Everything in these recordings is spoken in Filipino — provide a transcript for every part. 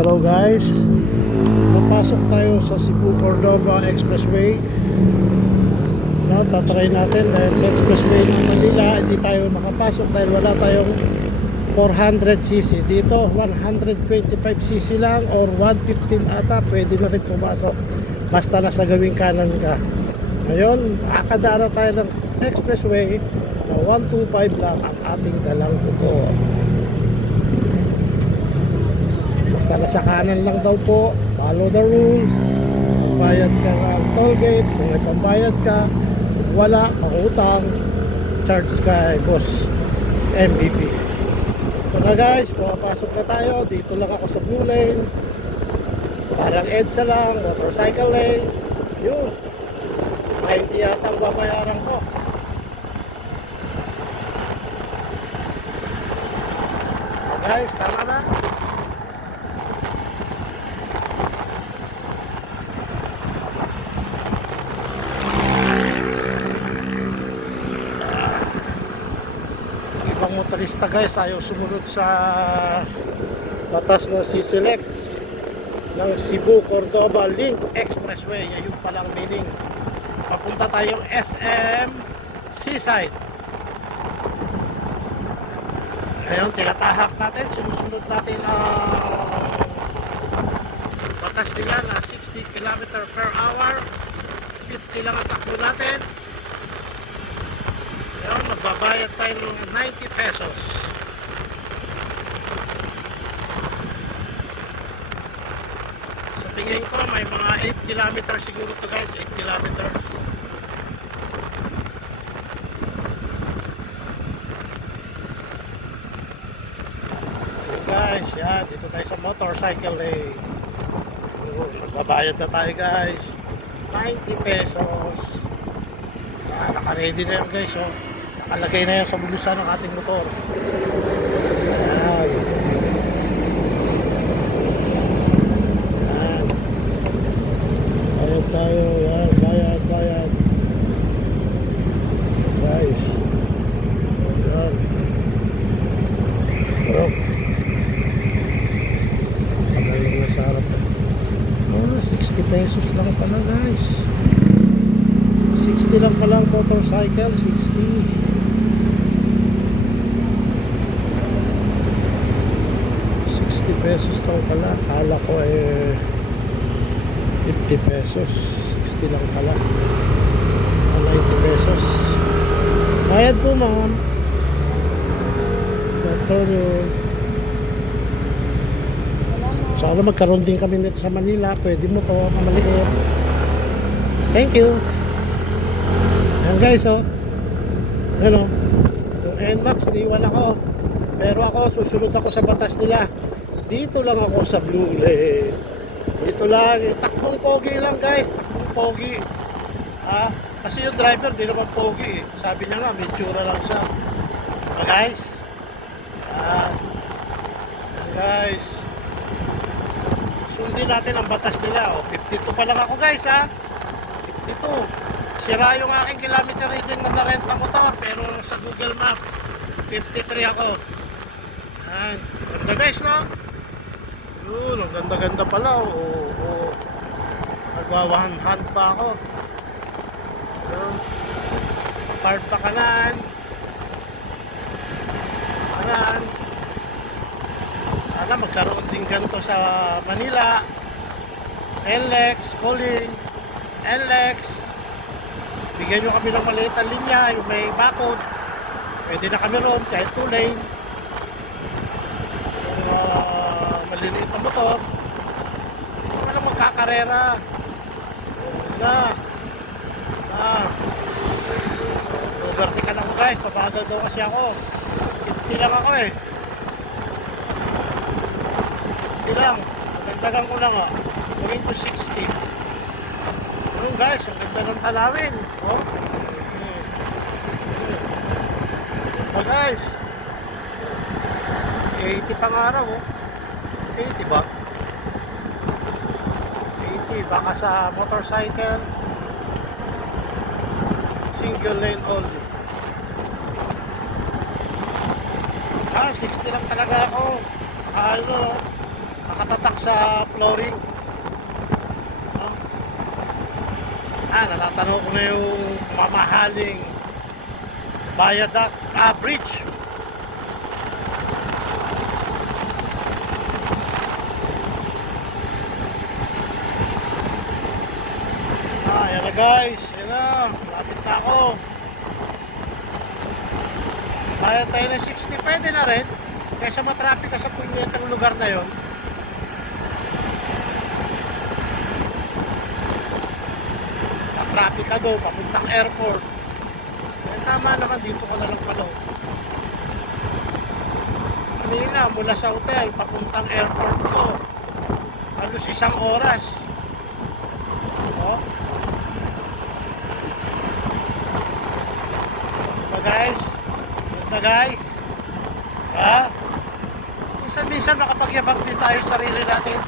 Hello guys, napasok tayo sa Cebu Cordova Expressway. No, tatry natin dahil sa Expressway ng Manila hindi tayo makapasok dahil wala tayong 400cc. Dito 125cc lang or 115 ata, pwede na rin pumasok basta nasa gawing kanan ka. Ngayon, akadara tayo ng Expressway na 125 lang ang ating dalang motor. Basta nasa kanan lang daw po, follow the rules. Bayad ka ng toll gate, kung may pambayad ka, wala, pangutang, charge ka ay boss MVP. Ito na guys, pumapasok na tayo. Dito lang ako sa blue lane, parang EDSA lang, motorcycle lane. Yun, 90 yata ang babayaran ko. Guys, tama na. Ibang motorista guys ayaw sumunod sa batas na CCLEX ng Cebu Cordova Link Expressway. Ayun palang meaning. Papunta tayong SM Seaside. Ngayon tinatahak natin, sinusunod natin ang batas nila na 60 km per hour, 50 lang ang takbo natin. Ngayon magbabayad tayo ng 90 pesos. Sa tingin ko may mga 8 km siguro to guys, 8 kilometers. Guys, yan, dito tayo sa motorcycle lane. Magbabayad na tayo guys, 90 pesos. Naka-ready na yan guys, oh. Nakalagay na yan sa bulusan ng ating motor. Yan. Yan. Bayad tayo, yan, bayad. Guys. Yan. Pero sa harap. Oh, 60 pesos lang pala guys. 60 lang pala ang motorcycle, 60. 60 pesos lang pala. Kala ko 50 pesos. 60 lang pala. 90 pesos. Bayad po ma'am. Sana magkaroon din kami nito sa Manila. Pwede mo to, maliit. Thank you. Yan guys, oh. Yan, oh. Yung NMAX, iniwan ako. Pero ako, susunod ako sa batas nila. Dito lang ako sa blue lane. Dito lang. Takbong pogi lang guys. Takbong pogi. Kasi yung driver, di naman pogi. Sabi niya nga, may tsura lang siya. Guys. Yan. Guys. Sundin natin ang batas nila. 52 pa lang ako guys, 52. Sira yung aking kilometer reading na na-rent na motor. Pero sa Google Map 53 ako. Yan. Ganda guys, no? Yun, ang ganda-ganda pala. Nagwa-one hand pa ako. Yun. Part pa kanan. Sana magkaroon din ganito sa Manila. NLEX, calling, NLEX. Bigyan nyo kami ng maliit na linya, yung may bakod. Pwede na kami ron, kahit 2 lane. Yung maliliit na motor. Hindi ka lang magkakarera. Overtake na ako guys, pabagal daw kasi ako. 50 lang ako eh. Lang, magdagdagan ko lang going to 60. Ayun guys, ang ganda ng talawin, oh. Ito guys, 80 pang araw, oh. 80 ba? 80, baka sa motorcycle single lane only. 60 lang talaga ako. Ano, nakatatak sa flooring. No? Natatanaw ko na yung mamahaling viaduct, bridge. Ayan na guys, ayan na, lapit na ako. Bayad tayo ng 60, pwede na rin. Kaysa matraffic ka sa punyetang lugar na yon. Matraffic ka doon, papuntang airport. Tama naman, dito ko na lang pala. Kanina, mula sa hotel, papuntang airport ko. Halos 1 oras. O. Guys. Guys. Minsan makapagyabang din tayo sa sarili natin.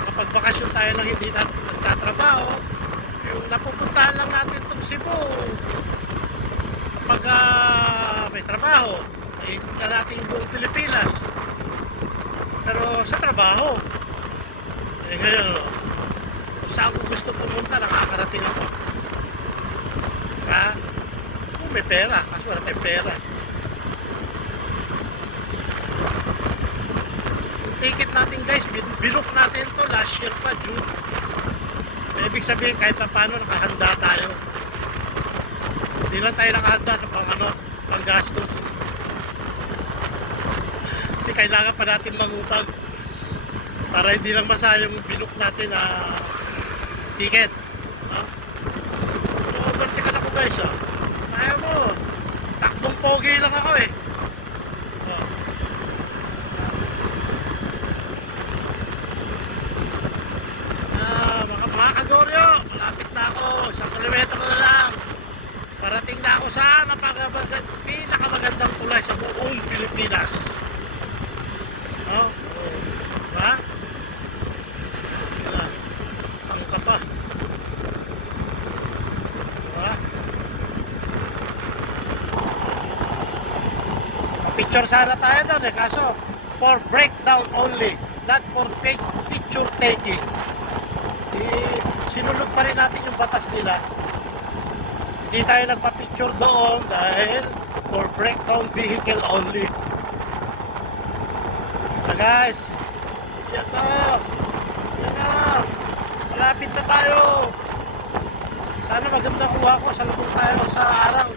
Makapagbakasyon tayo ng hindi nagtatrabaho. Yung napupuntahan lang natin itong Cebu. Kapag may trabaho, ikot na natin yung buong Pilipinas. Pero sa trabaho, ngayon, kung saan ko gusto pumunta, nakakarating ako. Kung may pera, kasi wala tayong pera. Yung ticket natin guys, binook natin to last year pa, June. Ibig sabihin, kahit pa paano, nakahanda tayo. Hindi lang tayo nakahanda sa panggastos. Kasi kailangan pa natin mangutang para hindi lang masayang binook natin na ticket. Overtikan ako guys. Kaya mo, takbong pogi lang ako eh. Mga kagoryo, malapit na ako. 1 kilometro na lang. Parating na ako sa pinakamagandang tulay sa buong Pilipinas. Diba? Ang ka pa. Diba? Picture sana tayo doon eh, kaso for breakdown only, not for picture taking. Sinulog pa rin natin yung batas nila. Hindi tayo nagpa-picture doon dahil for breakdown vehicle only. Guys, yan na. Malapit na tayo. Sana maganda kuha ko. Salubong tayo sa araw.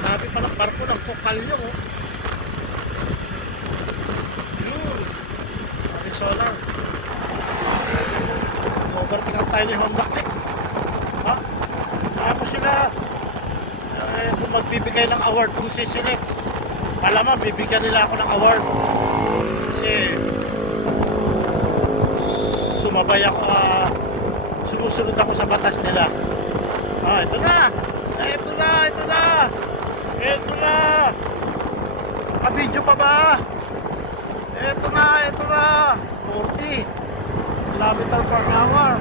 Dami pa ng barko ng Pukalyo. Yun. Solar. Overtikan tayo ni Honda Click. Tapos sila kung magbibigay ng award, kung sisilip, malamang bibigyan nila ako ng award kasi sumabay ako, sumusunod ako sa batas nila. Ito na nakabidyo pa ba? Ito na 40 kilometer per hour.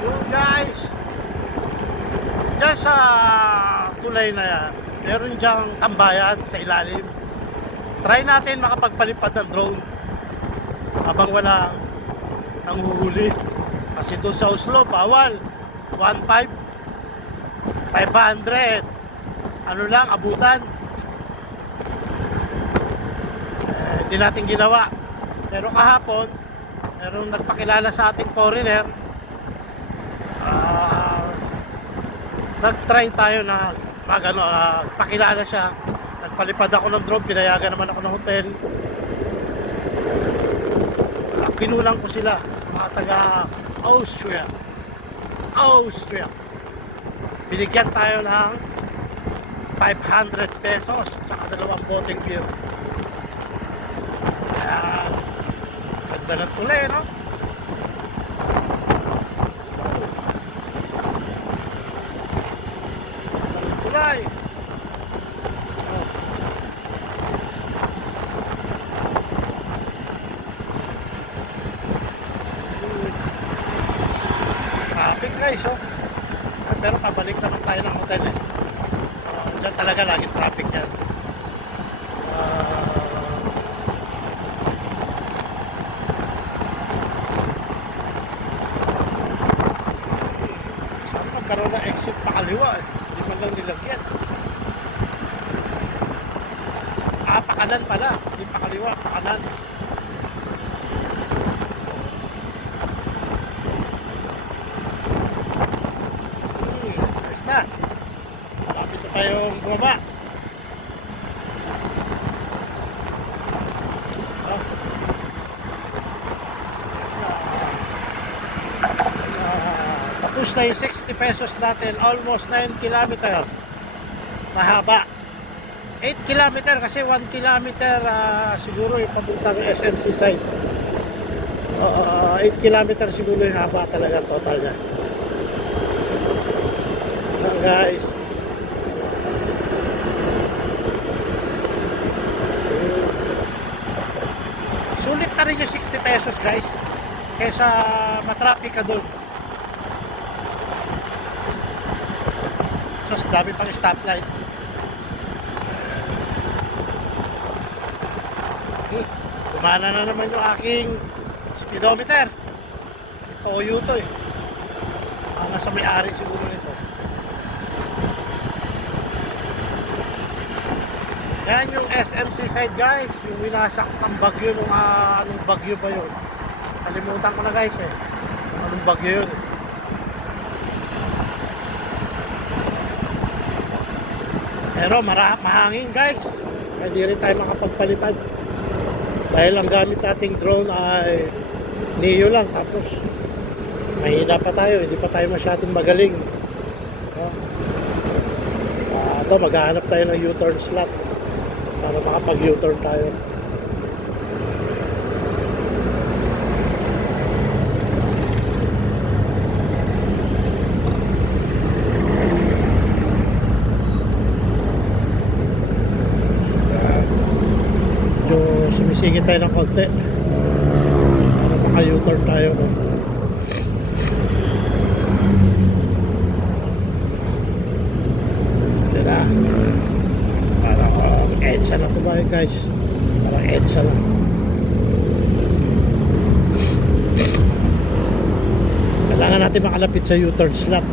Yun guys, dyan sa tulay na yan, meron dyang tambayan sa ilalim. Try natin makapagpalipad ng drone habang wala nanghuhuli, kasi doon sa Oslo bawal. 1.5 500 ano lang, abutan. Hindi natin ginawa. Pero kahapon merong nagpakilala sa ating foreigner, nag-try tayo na pakilala siya. Nagpalipad ako ng drone, pinayagan naman ako ng hotel. Kinulang ko sila, mga taga Austria. Binigyan tayo ng 500 pesos saka 2 boteng beer. Kaya ganda ng tulay, no? Ganda ng tulay. Traffic guys, oh. pero pabalik naman tayo ng hotel eh. Diyan talaga laging traffic yan. Saan magkaroon na exit pa kaliwa eh. Hindi man lang nilagyan. Pakanan pala. Hindi pa kaliwa, pakanan. Ayos na. Lapit na tayong bumaba. Tapos na yung 60 pesos natin. Almost 9 kilometer. Mahaba. 8 kilometer kasi 1 kilometer siguro yung papuntang SMC side. 8 kilometer siguro yung haba talaga total na. Guys. Sulit na rin yung 60 pesos guys. Kesa matraffic ka doon. So dami pang stoplight. Kumana na naman yung aking speedometer. Toyo to eh. Nasa may-ari siguro nito. Yan yung SMC side guys. Yung winasak ng bagyo nung anong bagyo ba yun? Kalimutan ko na guys eh. Anong bagyo yun eh. Pero mahangin guys. Hindi rin tayo makapagpalipad. Dahil ang gamit nating drone ay Neo lang. Tapos mahina pa tayo. Hindi pa tayo masyadong magaling. Ito maghahanap tayo ng U-turn slot para makapag U-turn tayo. Sumisigit tayo ng konti para maka-U-turn tayo no? Diba? Parang EDSA na ito ba guys? Parang EDSA lang. Kailangan natin makalapit sa U-turn slot.